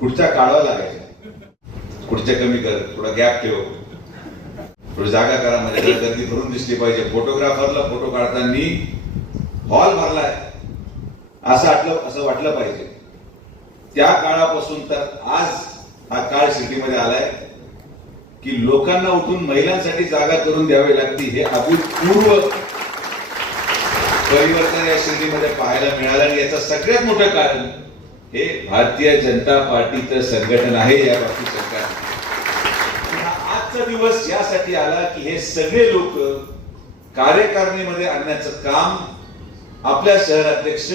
खुर्च्या काढाव्या लागायच्या खुर्च्या कमी कर थोडा गॅप ठेव. थोडी जागा करा म्हणजे गर्दी भरून दिसली पाहिजे. फोटोग्राफरला फोटो काढताना हॉल भरलाय. असं वाटलं असं वाटलं पाहिजे. त्या काळापासून तर आज हा काळ सिटीमध्ये आलाय की लोकांना उठून महिलांसाठी जागा करून द्यावी लागती हे अभूतपूर्व परिवर्तन या शिर्डीमध्ये पाहायला मिळालं. आणि याचं सगळ्यात मोठं कारण हे भारतीय जनता पार्टीचं संघटन आहे या बाबतीत सरकार आजचा दिवस यासाठी आला की हे सगळे लोक कार्यकारिणीमध्ये आणण्याचं काम आपल्या शहर अध्यक्ष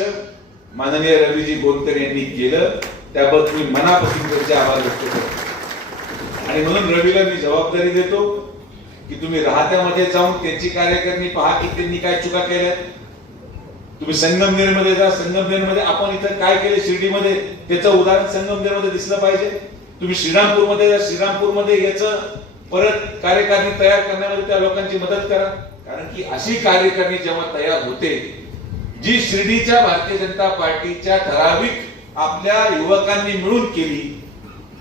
माननीय रवीजी गोंदकर यांनी केलं. त्याबद्दल मी मनापासून त्यांचे आभार व्यक्त करतो. आणि म्हणून रवीला मी जबाबदारी देतो की तुम्ही राहत्यामध्ये जाऊन त्यांची कार्यकारणी पहा की त्यांनी काय चुका केल्या तुम्ही संगमनेरमध्ये जा संगमनेरमध्ये आपण इथं काय केले शिर्डीमध्ये? त्याचं उदाहरण संगमनेरमध्ये दिसलं पाहिजे. तुम्ही श्रीरामपूरमध्ये जा श्रीरामपूरमध्ये याचं परत कार्यकारिणी तयार करण्यामध्ये त्या लोकांची मदत करा. कारण की अशी कार्यकारिणी जेव्हा तयार होते जी शिर्डीच्या भारतीय जनता पार्टीच्या ठराविक आपल्या युवकांनी मिळून केली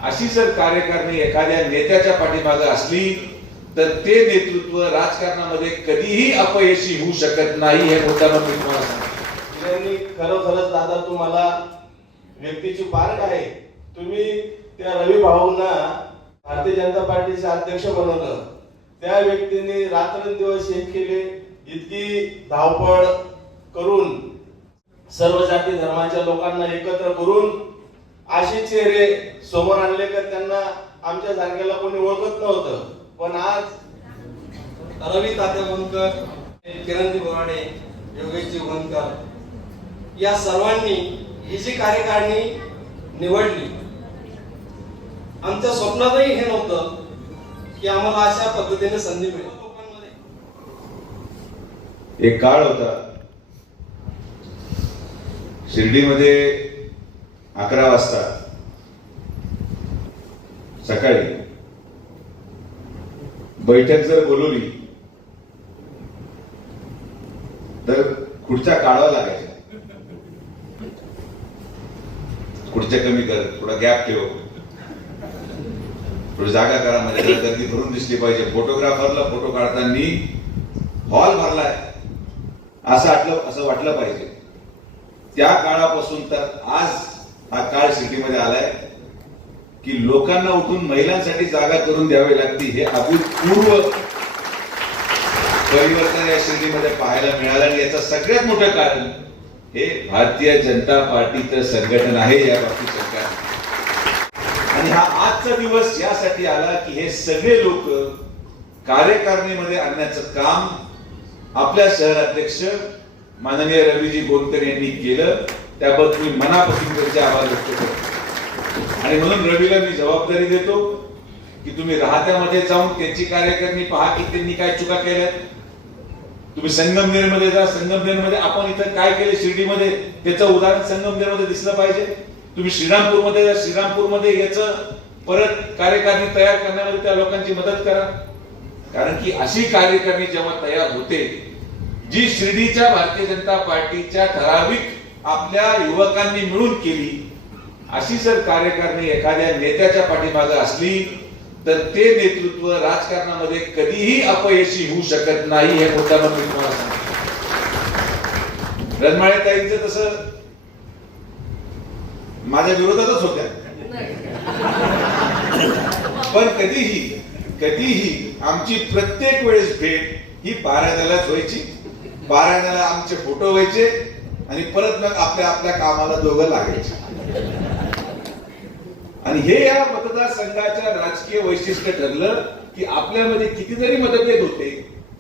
अशी जर कार्यकारिणी एखाद्या नेत्याच्या पाठीमागे असली तर ते नेतृत्व राजकारणामध्ये कधीही अपयशी होऊ शकत नाही हे मुद्दा मी तुम्हाला सांगतो खरोखरच दादा तुम्हाला व्यक्तीची पार्ट आहे. तुम्ही त्या रवी भाऊंना भारतीय जनता पार्टीचे अध्यक्ष बनवलं. त्या व्यक्तीने रात्रंदिवस हे केले इतकी धावपळ करून सर्व जाती धर्माच्या लोकांना एकत्र करून असे चेहरे समोर आणले का त्यांना आमच्या सारख्याला कोणी ओळखत नव्हतं. पण आज रवी तात्या वनकर किरणजी बोराडे योगेशजी वनकर या सर्वांनी ही जी कार्यकारिणी निवडली आमच्या स्वप्नातही हे नव्हतं की आम्हाला अशा पद्धतीने संधी मिळेल. एक काळ होता. शिर्डीमध्ये अकरा वाजता सकाळी बैठक जर बोलवली तर खुर्च्या काढाव्या लागायच्या. खुर्च्या कमी कर थोडा गॅप ठेव. थोडी जागा करा म्हणजे गर्दी भरून दिसली पाहिजे. फोटोग्राफरला फोटो काढताना हॉल भरलाय. असं आटलं असं वाटलं पाहिजे. त्या काळापासून तर आज हा काळ सिटीमध्ये आलाय की लोकांना उठून महिलांसाठी जागा करून द्यावी लागते हे अभूतपूर्व परिवर्तन या शिर्डीमध्ये पाहायला मिळालं. आणि याचं सगळ्यात मोठं कारण हे भारतीय जनता पार्टीचं संघटन आहे या बाबतीत सरकार आणि हा आजचा दिवस यासाठी आला की हे सगळे लोक कार्यकारिणीमध्ये आणण्याचं काम आपल्या शहर अध्यक्ष माननीय रवीजी गोंदकर यांनी केलं. त्याबद्दल मी मनापासून त्यांचे आभार व्यक्त करतो. आणि म्हणून रवीला मी जबाबदारी देतो की तुम्ही राहत्यामध्ये जाऊन त्यांची कार्यकारिणी पहा की त्यांनी काय चुका केल्या तुम्ही संगमनेरमध्ये जा संगमनेरमध्ये आपण इथं काय केलं शिर्डीमध्ये? त्याचं उदाहरण संगमनेरमध्ये दिसलं पाहिजे. तुम्ही श्रीरामपूरमध्ये जा श्रीरामपूरमध्ये याचं परत कार्यकारिणी तयार करण्यामध्ये त्या लोकांची मदत करा. कारण की अशी कार्यकारिणी जेव्हा तयार होते जी शिर्डीच्या भारतीय जनता पार्टीच्या ठराविक आपल्या युवकांनी मिळून केली अशी जर कार्यकारिणी एखाद्या नेत्याच्या पाठीमागे असली तर ते नेतृत्व राजकारणामध्ये कधीही अपयशी होऊ शकत नाही हे मुद्दा मी तुम्हाला सांगतो. रणमाळेताईंच तसं माझ्या विरोधातच होत्या. पण कधीही कधीही आमची प्रत्येक वेळेस भेट ही पारायणालाच व्हायची. पारायणाला आमचे फोटो व्हायचे आणि परत मग आपल्या आपल्या कामाला दोघं लागायचे. आणि हे या मतदारसंघाच्या राजकीय वैशिष्ट्य ठरलं की आपल्यामध्ये किती जरी मतभेद होते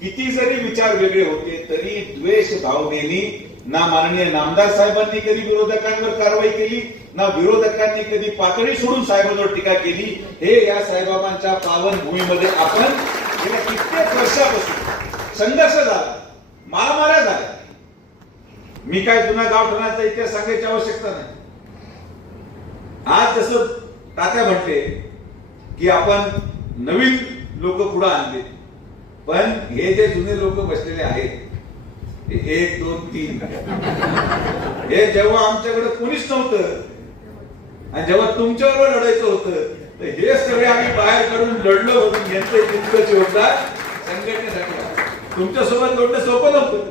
किती जरी विचार वेगळे होते तरी द्वेष भावनेनी ना माननीय नामदार साहेबांनी कधी विरोधकांवर कारवाई केली ना विरोधकांनी कधी पातळी सोडून साहेबांवर टीका केली हे या साईबाबांच्या पावन भूमीमध्ये आपण गेल्या कित्येक वर्षापासून संघर्ष झाला मारामाऱ्या झाल्या. मी काय जुना गाव ठरण्याचा इतिहास सांगायची आवश्यकता नाही. आज जसं तात्या म्हटले की आपण नवीन लोक पुढे आणले. पण हे जे जुने लोक बसलेले आहेत हे एक दोन तीन. हे जेव्हा आमच्याकडे कोणीच नव्हतं आणि जेव्हा तुमच्याबरोबर लढायचं होतं तर हे सगळे आम्ही बाहेर काढून लढलो म्हणून यांचं तितकंच योगदान संघटनेसाठी तुमच्यासोबत लढणं सोपं नव्हतं.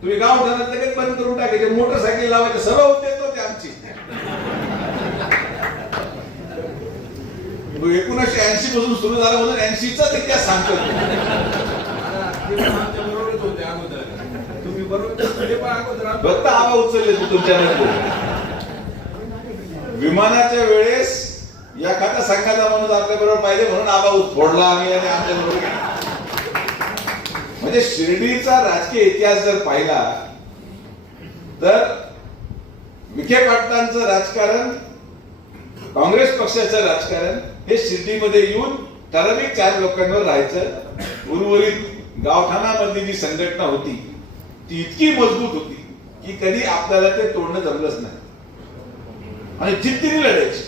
तुम्ही गाव ठाण्यात लगेच बंद करून टाकायचे मोटरसायकल लावायचे सर्व होते आमची एकोणीसशे ऐंशी पासून सुरू झालं म्हणून ऐंशीचाच इतिहास सांगतो. तुम्ही बरोबर फक्त आवा उचलले तू विमानाच्या वेळेस एखादा संघाचा माणूस आपल्या बरोबर पाहिजे म्हणून आबा उच- फोडला आम्ही आणि आमच्या बरोबर म्हणजे शिर्डीचा राजकीय इतिहास जर पाहिला तर विखे पाटलांचं राजकारण काँग्रेस पक्षाचं राजकारण हे शिर्डीमध्ये येऊन ठराविक चार लोकांवर राहायचं. उर्वरित गावठाणामधली जी संघटना होती ती इतकी मजबूत होती की कधी आपल्याला ते तोडणं जमलंच नाही. आणि जिद्दीने लढायची.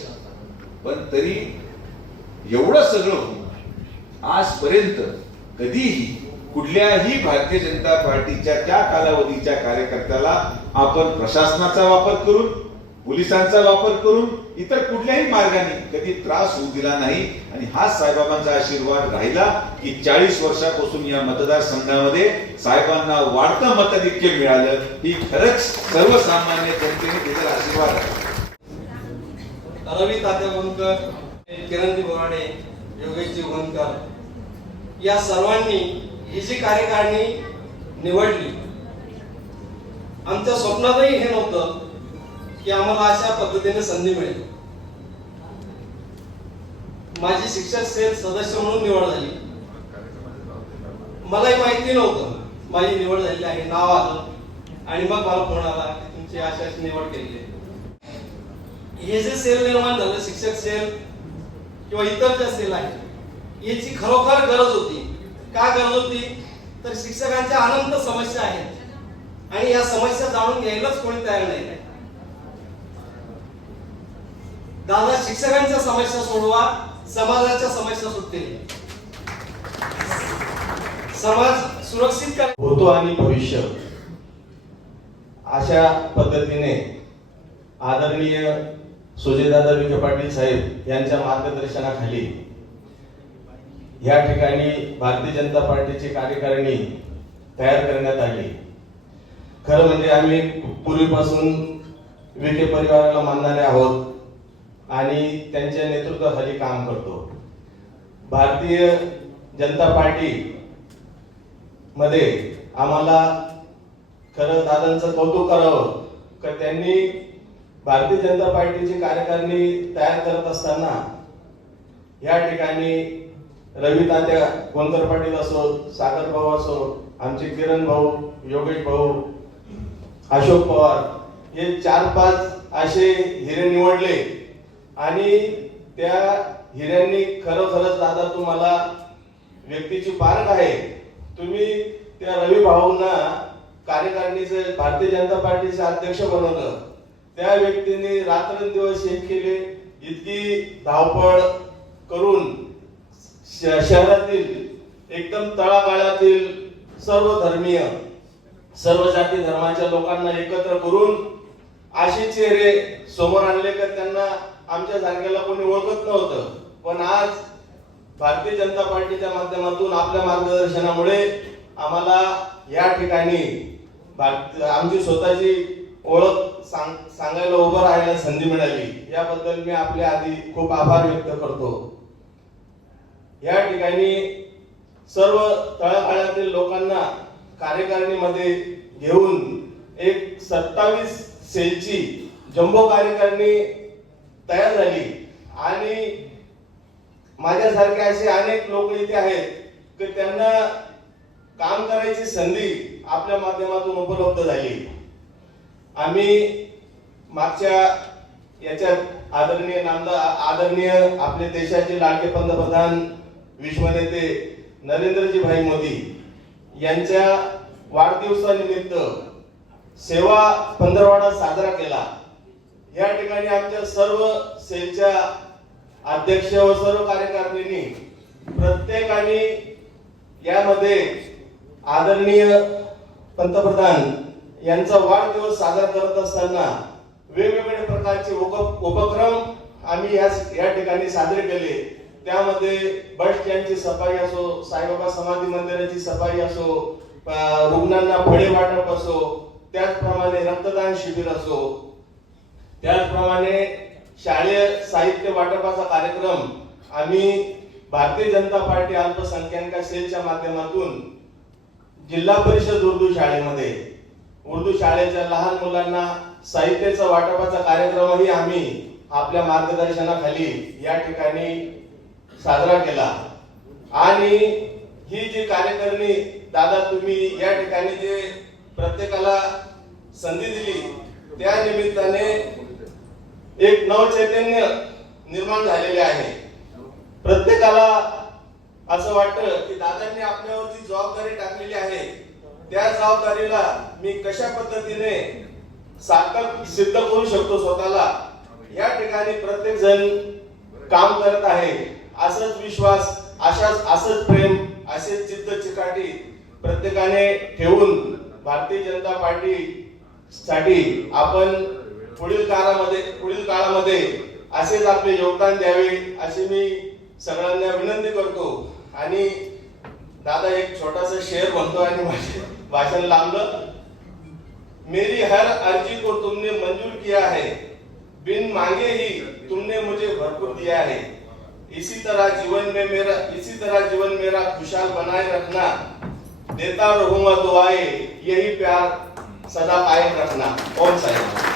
पण तरी एवढं सगळं होऊन आजपर्यंत कधीही कुठल्याही भारतीय जनता पार्टीच्या त्या कालावधीच्या कार्यकर्त्याला आपण प्रशासनाचा वापर करून पोलिसांचा वापर करून इतर कुठल्याही मार्गाने कधी त्रास होऊ दिला नाही. आणि हा साईबाबांचा आशीर्वाद राहिला की चाळीस वर्षापासून या मतदारसंघामध्ये साहेबांना वाढतं मताधिक्य मिळालं. ही खरंच सर्वसामान्य जनतेने दिलेला आशीर्वाद आहे. रवी तात्या वनकर किरणजी बोराडे योगेशजी वनकर या सर्वांनी ही जी कार्यकारिणी निवडली आमच्या स्वप्नातही हे नव्हतं. की आम्हाला अशा पद्धतीने संधी मिळेल. माझी शिक्षक सेल सदस्य म्हणून निवड झाली. मलाही माहिती नव्हतं. माझी निवड झालेली आहे नाव आलं. आणि मग मला फोन आला की तुमची अशा अशी निवड केलेली आहे. हे जे सेल निर्माण झालं शिक्षक सेल किंवा इतर ज्या सेल आहेत याची खरोखर गरज होती. का गरज होती? तर शिक्षकांच्या अनंत समस्या आहेत. आणि या समस्या जाणून घ्यायलाच कोणी तयार नाही. दादा शिक्षकांच्या समस्या सोडवा समाजाच्या समस्या सुटतील. समाज सुरक्षित होतो आणि भविष्य. अशा पद्धतीने आदरणीय सुजयदादा विखे पाटील साहेब यांच्या मार्गदर्शनाखाली या ठिकाणी भारतीय जनता पार्टीची कार्यकारिणी तयार करण्यात आली. खरं म्हणजे आम्ही पूर्वीपासून विखे परिवाराला मानणारे आहोत. आणि त्यांच्या नेतृत्वाखाली काम करतो. भारतीय जनता पार्टी मध्ये आम्हाला खरं दादांचं कौतुक करावं का त्यांनी भारतीय जनता पार्टीची कार्यकारिणी तयार करत असताना या ठिकाणी रवी तात्या गोंदर पाटील असो सागर भाऊ असो आमचे किरण भाऊ योगेश भाऊ अशोक पवार हे चार पाच असे हिरे निवडले. आणि त्या हिऱ्यांनी खरोखरच दादा तुम्हाला व्यक्तीची पारख आहे. तुम्ही त्या रवी भाऊंना कार्यकारिणीचे भारतीय जनता पार्टीचे अध्यक्ष बनवलं. त्या व्यक्तीने रात्रंदिवस हे केले. इतकी धावपळ करून श- शहरातील एकदम तळागाळातील सर्व धर्मीय सर्व जाती धर्माच्या लोकांना एकत्र करून असे चेहरे समोर आणले का त्यांना आमच्या जागेला कोणी ओळखत नव्हतं. पण आज भारतीय जनता पार्टीच्या माध्यमातून आपल्या मार्गदर्शनामुळे आम्हाला या ठिकाणी भारत- आमची स्वतःची ओळख सांग सांगायला उभं राहायला संधी मिळाली. याबद्दल मी आपल्या आधी खूप आभार व्यक्त करतो. या ठिकाणी सर्व तळागाळातील लोकांना कार्यकारिणीमध्ये घेऊन एक सत्तावीस सेलची जम्बो कार्यकारिणी तयार झाली. आणि माझ्यासारखे असे अनेक लोक इथे आहेत की त्यांना काम करायची संधी आपल्या माध्यमातून उपलब्ध झाली. आम्ही मागच्या याच्यात आदरणीय नामदा आदरणीय आपले देशाचे लाडके पंतप्रधान विश्वनेते नरेंद्रजी भाई मोदी यांच्या वाढदिवसानिमित्त सेवा पंधरवाडा साजरा केला. या ठिकाणी आमच्या सर्व सेलच्या अध्यक्ष व सर्व कार्यकारिणींनी प्रत्येकाने यामध्ये आदरणीय पंतप्रधान यांचा वाढदिवस साजरा करत असताना वेगवेगळ्या प्रकारचे उप उपक्रम आम्ही या या ठिकाणी साजरे केले. त्यामध्ये बस स्टँडची सफाई असो साईबाबा समाधी मंदिराची सफाई असो रुग्णांना फळे वाटप असो त्याचप्रमाणे रक्तदान शिबिर असो त्याचप्रमाणे शालेय साहित्य वाटपाचा कार्यक्रम आम्ही भारतीय जनता पार्टी अल्पसंख्याक सेलच्या माध्यमातून जिल्हा परिषद उर्दू शाळेमध्ये उर्दू शाळेच्या लहान मुलांना साहित्याचा वाटपाचा कार्यक्रमही आम्ही आपल्या मार्गदर्शनाखाली या ठिकाणी साजरा केला. आणि ही जी कार्यकारिणी दादा तुम्ही या ठिकाणी जे प्रत्येकाला संधी दिली त्या निमित्ताने एक नवचैतन्य निर्माण झालेले आहे. प्रत्येकाला असं वाटतं की दादांनी आपल्यावरती जबाबदारी टाकलेली आहे. त्या जबाबदारीला मी कशा पद्धतीने सार्थक सिद्ध करू शकतो स्वतःला? या ठिकाणी प्रत्येक जण काम करत आहे. असंच विश्वास अशाच असंच प्रेम असेच चित्त चिकाटी प्रत्येकाने ठेवून भारतीय जनता पार्टी साठी आपण पुढील काळामध्ये पुढील काळामध्ये असेच आपले योगदान द्यावे अशी मी सगळ्यांना विनंती करतो. आणि दादा एक छोटासा शेअर बनतो आणि माझे भाषण लांबलं. मेरी हर अर्जी को तुमने मंजूर किया है. बिन मांगे ही तुमने मुझे भरपूर दिया है. इसी तरह जीवन में मेरा इसी तरह जीवन मेरा खुशहाल बनाए रखना। देता रहूंगा दुआएं यही प्यार सदा कायम रखना। ओम साहिब